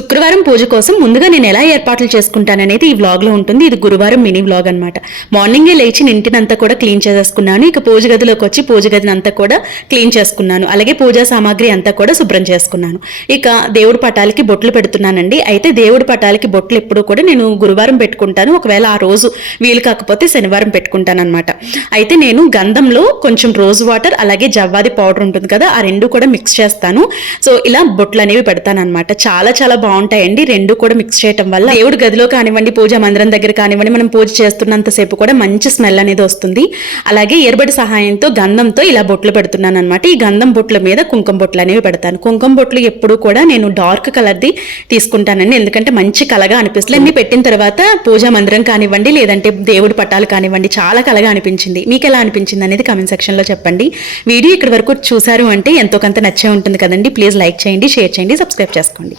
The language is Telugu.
శుక్రవారం పూజ కోసం ముందుగా నేను ఎలా ఏర్పాట్లు చేసుకుంటాననేది ఈ వ్లాగ్లో ఉంటుంది. ఇది గురువారం మినీ వ్లాగ్ అనమాట మార్నింగే లేచి ఇంటినంతా కూడా క్లీన్ చేసేసుకున్నాను. ఇక పూజ గదిలోకి వచ్చి పూజ గదిని అంతా కూడా క్లీన్ చేసుకున్నాను. అలాగే పూజా సామాగ్రి అంతా కూడా శుభ్రం చేసుకున్నాను. ఇక దేవుడి పటాలకి బొట్లు పెడుతున్నానండి. అయితే దేవుడి పటాలకి బొట్లు ఎప్పుడూ కూడా నేను గురువారం పెట్టుకుంటాను. ఒకవేళ ఆ రోజు వీలు కాకపోతే శనివారం పెట్టుకుంటాను అనమాట అయితే నేను గంధంలో కొంచెం రోజ్ వాటర్ అలాగే జవ్వాది పౌడర్ ఉంటుంది కదా ఆ రెండు కూడా మిక్స్ చేస్తాను. సో ఇలా బొట్లు అనేవి పెడతాను అనమాట చాలా చాలా బాగుంటాయండి. రెండు కూడా మిక్స్ చేయటం వల్ల దేవుడి గదిలో కానివ్వండి పూజ మందిరం దగ్గర కానివ్వండి మనం పూజ చేస్తున్నంతసేపు కూడా మంచి స్మెల్ అనేది వస్తుంది. అలాగే ఎర్బడి సహాయంతో గంధంతో ఇలా బొట్లు పెడుతున్నాను అనమాట ఈ గంధం బొట్ల మీద కుంకుమ బొట్లు అనేవి పెడతాను. కుంకుమ బొట్లు ఎప్పుడు కూడా నేను డార్క్ కలర్ది తీసుకుంటానండి. ఎందుకంటే మంచి కలగా అనిపిస్తుంది. అన్ని పెట్టిన తర్వాత పూజా మందిరం కానివ్వండి లేదంటే దేవుడి పట్టాలు కానివ్వండి చాలా కలగా అనిపించింది. మీకు ఎలా అనిపించింది అనేది కామెంట్ సెక్షన్లో చెప్పండి. వీడియో ఇక్కడ వరకు చూసారు అంటే ఎంతో కొంత నచ్చే ఉంటుంది కదండి. ప్లీజ్ లైక్ చేయండి షేర్ చేయండి సబ్స్క్రైబ్ చేసుకోండి.